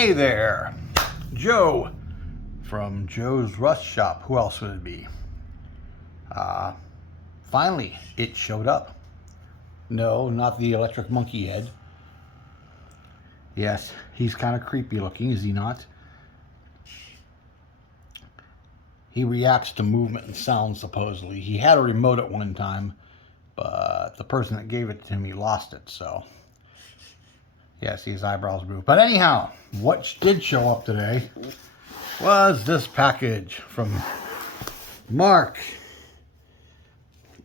Hey there, Joe from Joe's Rust Shop. Who else would it be? Finally, it showed up. No, not the electric monkey head. Yes, he's kind of creepy looking, is he not? He reacts to movement and sound, supposedly. He had a remote at one time, but the person that gave it to him, he lost it, so... Yeah, see his eyebrows move. But anyhow, what did show up today was this package from Mark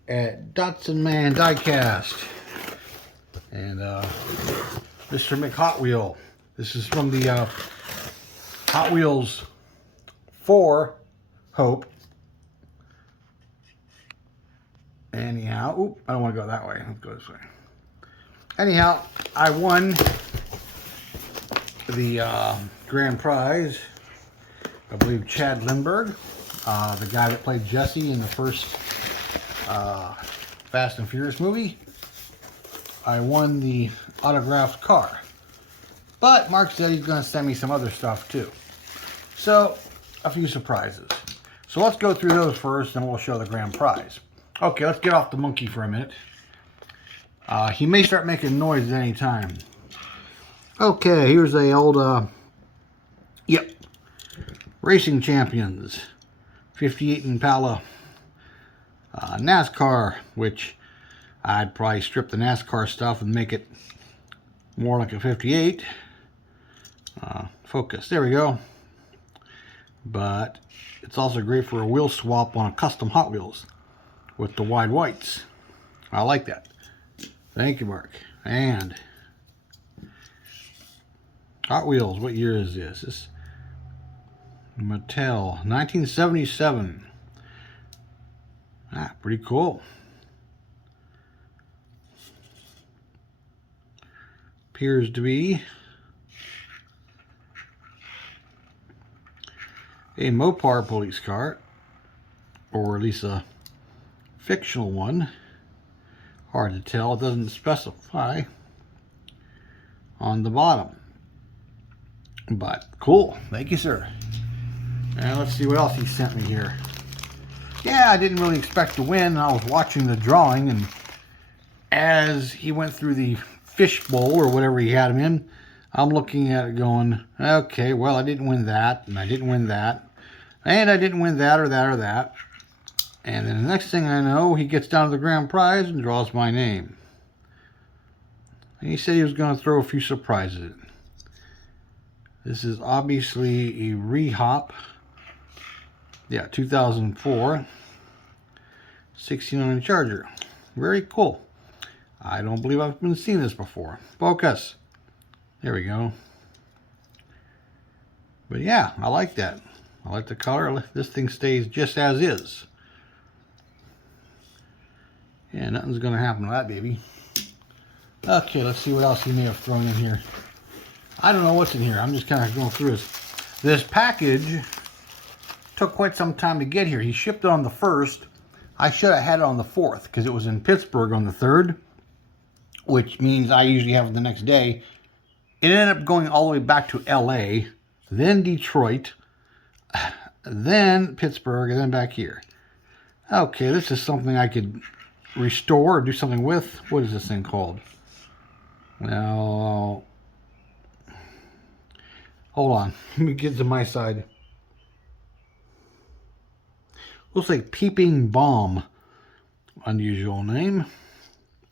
at DatsunMan Diecast. And Mr. McHotWheel. This is from the Hot Wheels 4 Hope. Anyhow, oop, I don't want to go that way. Let's go this way. Anyhow, I won the grand prize. I believe Chad Lindbergh, the guy that played Jesse in the first Fast and Furious movie. I won the autographed car. But Mark said he's going to send me some other stuff too. So, a few surprises. So let's go through those first and we'll show the grand prize. Okay, let's get off the monkey for a minute. He may start making noise at any time. Okay, here's a old, yep, Racing Champions 58 Impala NASCAR, which I'd probably strip the NASCAR stuff and make it more like a 58. Focus, there we go. But it's also great for a wheel swap on a custom Hot Wheels with the wide whites. I like that. Thank you, Mark. And Hot Wheels, what year is this? This is Mattel, 1977. Pretty cool. Appears to be a Mopar police car, or at least a fictional one. Hard to tell, it doesn't specify on the bottom. But cool, thank you, sir. And let's see what else he sent me here. Yeah, I didn't really expect to win. I was watching the drawing, and as he went through the fish bowl or whatever he had him in, I'm looking at it going, okay, well, I didn't win that, and I didn't win that, and I didn't win that or that or that. And then the next thing I know, he gets down to the grand prize and draws my name. And he said he was going to throw a few surprises in. This is obviously a re-hop. Yeah, 2004. 1600 Charger. Very cool. I don't believe I've been seeing this before. Focus. There we go. But yeah, I like that. I like the color. This thing stays just as is. Yeah, nothing's going to happen to that baby. Okay, let's see what else he may have thrown in here. I don't know what's in here. I'm just kind of going through this package. Took quite some time to get here. He shipped it on the 1st. I should have had it on the 4th because it was in Pittsburgh on the 3rd, which means I usually have it the next day. It ended up going all the way back to LA, then Detroit, then Pittsburgh, and then back here. Okay, this is something I could restore or do something with. What is this thing called? Now, hold on. Let me get to my side. Looks like Peeping Bomb. Unusual name.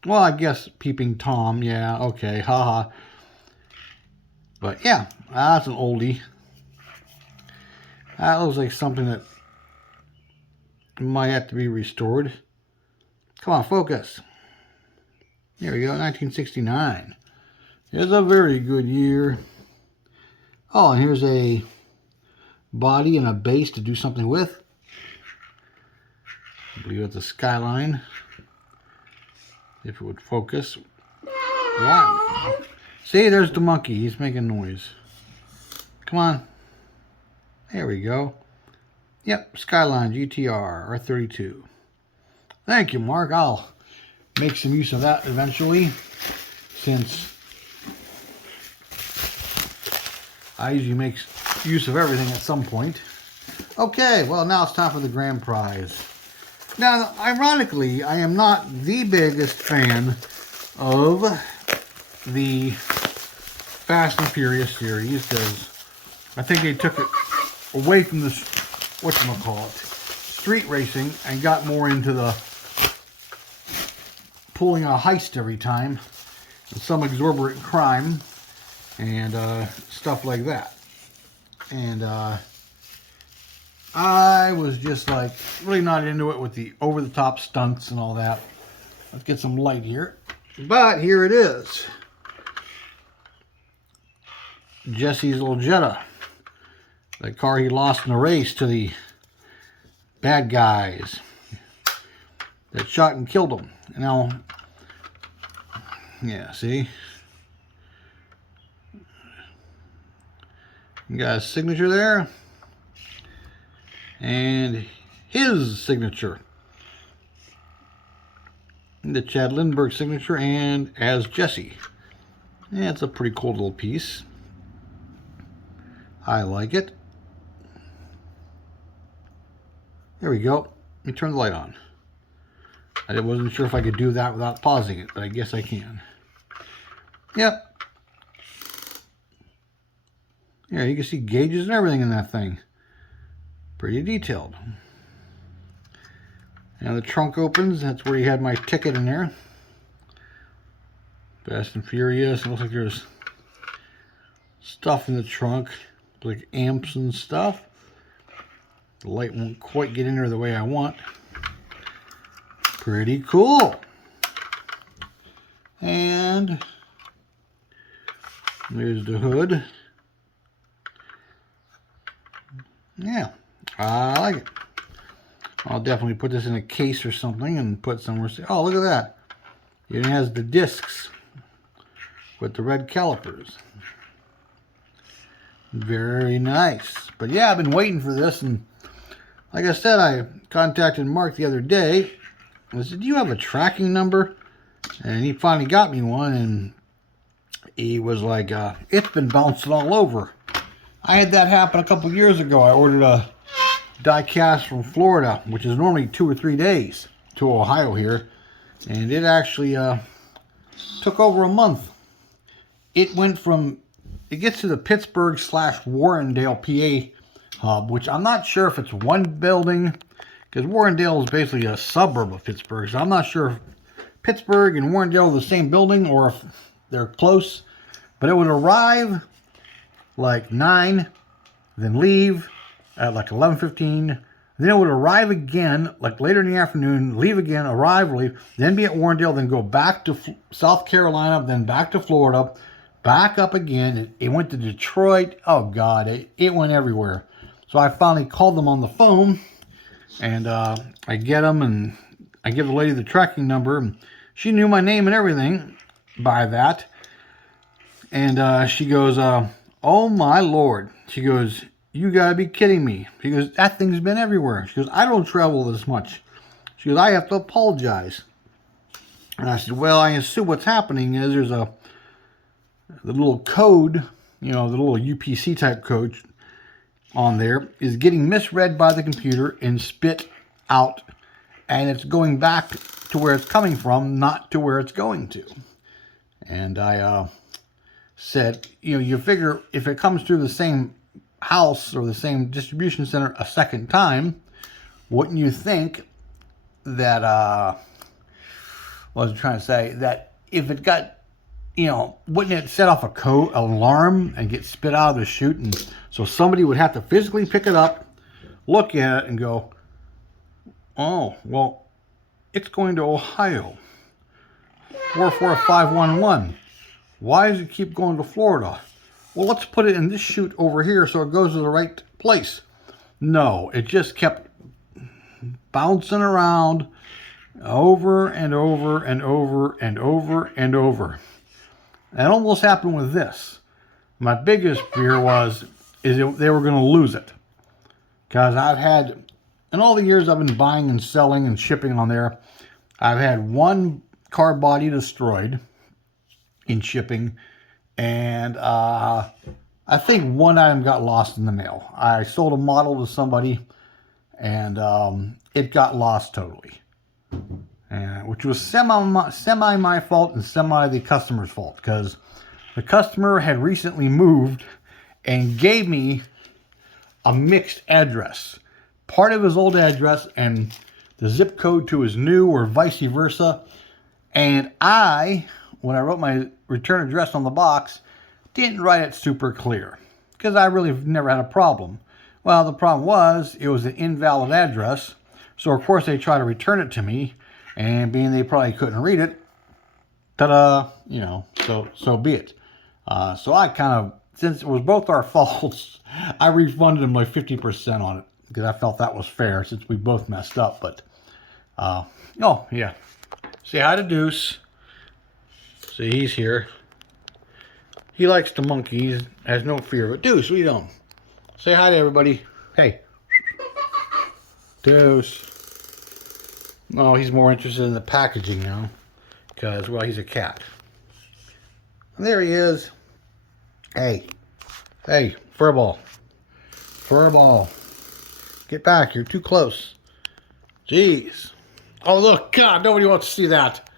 Well, I guess Peeping Tom. Yeah, okay. Haha. But yeah, that's an oldie. That looks like something that might have to be restored. Come on, focus. There we go, 1969. It's a very good year. Oh, and here's a body and a base to do something with. I believe it's a Skyline. If it would focus. Wow. See, there's the monkey. He's making noise. Come on. There we go. Yep, Skyline GTR R32. Thank you, Mark. I'll make some use of that eventually, since I usually make use of everything at some point. Okay, well now it's time for the grand prize. Now, ironically, I am not the biggest fan of the Fast and Furious series, because I think they took it away from this, whatchamacallit, street racing, and got more into the pulling a heist every time, and some exorbitant crime, and stuff like that. And I was just like really not into it with the over-the-top stunts and all that. Let's get some light here. But here it is. Jesse's little Jetta. The car he lost in a race to the bad guys that shot and killed him. Now, yeah, see? You got a signature there. And his signature. The Chad Lindbergh signature, and as Jesse. Yeah, it's a pretty cool little piece. I like it. There we go. Let me turn the light on. I wasn't sure if I could do that without pausing it, but I guess I can. Yep. Yeah, you can see gauges and everything in that thing. Pretty detailed. Now the trunk opens. That's where you had my ticket in there. Fast and Furious. It looks like there's stuff in the trunk, like amps and stuff. The light won't quite get in there the way I want. Pretty cool. And there's the hood. Yeah, I like it. I'll definitely put this in a case or something and put somewhere. Oh, look at that. It has the discs with the red calipers. Very nice. But yeah, I've been waiting for this, and like I said, I contacted Mark the other day. I said, do you have a tracking number? And he finally got me one, and he was like, it's been bouncing all over. I had that happen a couple years ago. I ordered a diecast from Florida, which is normally 2 or 3 days to Ohio here, and it actually took over a month. It went from, it gets to the Pittsburgh / Warrendale, PA hub, which I'm not sure if it's one building, because Warrendale is basically a suburb of Pittsburgh, so I'm not sure if Pittsburgh and Warrendale are the same building or if they're close, but it would arrive like 9, then leave at like 11:15. Then it would arrive again, like later in the afternoon, leave again, arrive, leave, then be at Warrendale, then go back to South Carolina, then back to Florida, back up again. It went to Detroit. Oh, God, it went everywhere. So I finally called them on the phone, and I get them, and I give the lady the tracking number. And she knew my name and everything by that. And she goes, oh, my Lord. She goes, you gotta be kidding me. She goes, that thing's been everywhere. She goes, I don't travel this much. She goes, I have to apologize. And I said, well, I assume what's happening is there's the little code, you know, the little UPC type code on there is getting misread by the computer and spit out. And it's going back to where it's coming from, not to where it's going to. And I said, you know, you figure if it comes through the same house or the same distribution center a second time, wouldn't you think that what was I trying to say, that if it got, you know, wouldn't it set off a code alarm and get spit out of the chute? And so somebody would have to physically pick it up, look at it, and go, oh, well, it's going to Ohio 44511. Why does it keep going to Florida? Well, let's put it in this chute over here so it goes to the right place. No, it just kept bouncing around over and over and over and over and over. That almost happened with this. My biggest fear is they were going to lose it. Because I've had, in all the years I've been buying and selling and shipping on there, I've had one car body destroyed in shipping, and I think one item got lost in the mail. I sold a model to somebody, and it got lost totally. Which was semi my fault and semi the customer's fault, because the customer had recently moved and gave me a mixed address. Part of his old address and the zip code to his new, or vice versa. And when I wrote my return address on the box, didn't write it super clear, because I really never had a problem. Well, the problem was it was an invalid address, so of course they tried to return it to me, and being they probably couldn't read it, ta-da, you know, so be it. So I kind of, since it was both our faults, I refunded him like 50% on it, because I felt that was fair since we both messed up. But oh yeah, say hi to Deuce. See, he's here. He likes to monkey. He has no fear of it. Deuce, what are you doing? Say hi to everybody. Hey. Deuce. No, he's more interested in the packaging now, because, well, he's a cat. And there he is. Hey. Hey, furball. Furball. Get back. You're too close. Jeez. Oh, look. God, nobody wants to see that.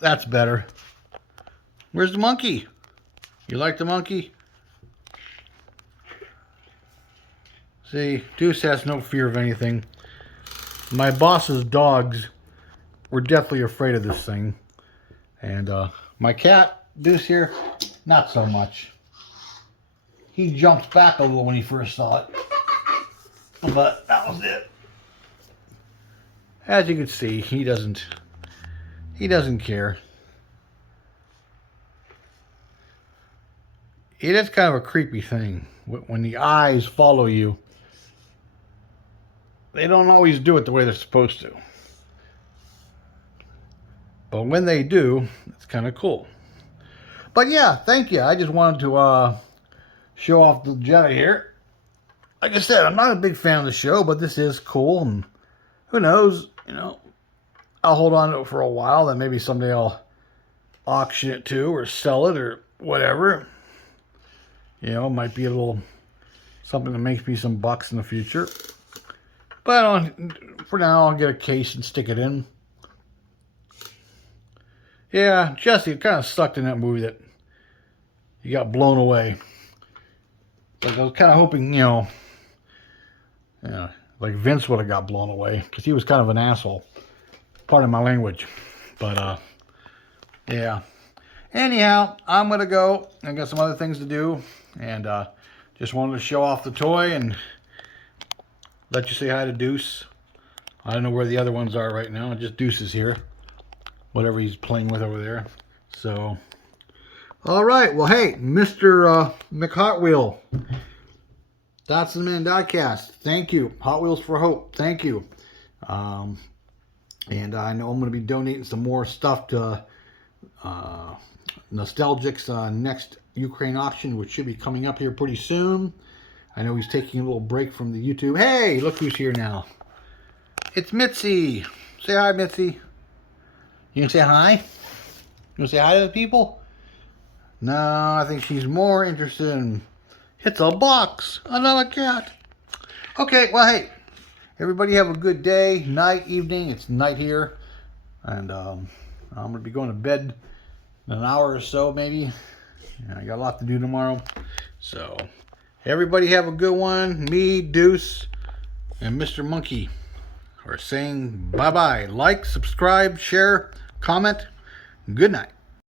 That's better. Where's the monkey? You like the monkey? See, Deuce has no fear of anything. My boss's dogs were definitely afraid of this thing. And my cat, Deuce here, not so much. He jumped back a little when he first saw it. But that was it. As you can see, he doesn't care. It is kind of a creepy thing. When the eyes follow you, they don't always do it the way they're supposed to. But when they do, it's kind of cool. But yeah, thank you. I just wanted to show off the Jetta here. Like I said, I'm not a big fan of the show, but this is cool. And who knows, you know, I'll hold on to it for a while. Then maybe someday I'll auction it too, or sell it, or whatever. You know, it might be a little something that makes me some bucks in the future. But for now, I'll get a case and stick it in. Yeah, Jesse kind of sucked in that movie that he got blown away. Like, I was kind of hoping, you know, like Vince would have got blown away, because he was kind of an asshole. Pardon my language. But, yeah. Anyhow, I'm going to go. I got some other things to do. And just wanted to show off the toy and let you say hi to Deuce. I don't know where the other ones are right now. Just Deuce is here. Whatever he's playing with over there. So, all right. Well, hey, Mr. McHotwheel. DatsunMan Diecast. Thank you. Hot Wheels for Hope. Thank you. And I know I'm going to be donating some more stuff to Nostalgic's next Ukraine auction, which should be coming up here pretty soon. I know he's taking a little break from the YouTube. Hey, look who's here now. It's Mitzi. Say hi, Mitzi. You can say hi? You want to say hi to the people? No, I think she's more interested in... It's a box. Another cat. Okay, well, hey. Everybody have a good day, night, evening. It's night here. And I'm going to be going to bed in an hour or so, maybe. Yeah, I got a lot to do tomorrow. So, everybody have a good one. Me, Deuce, and Mr. Monkey are saying bye-bye. Like, subscribe, share, comment. Good night.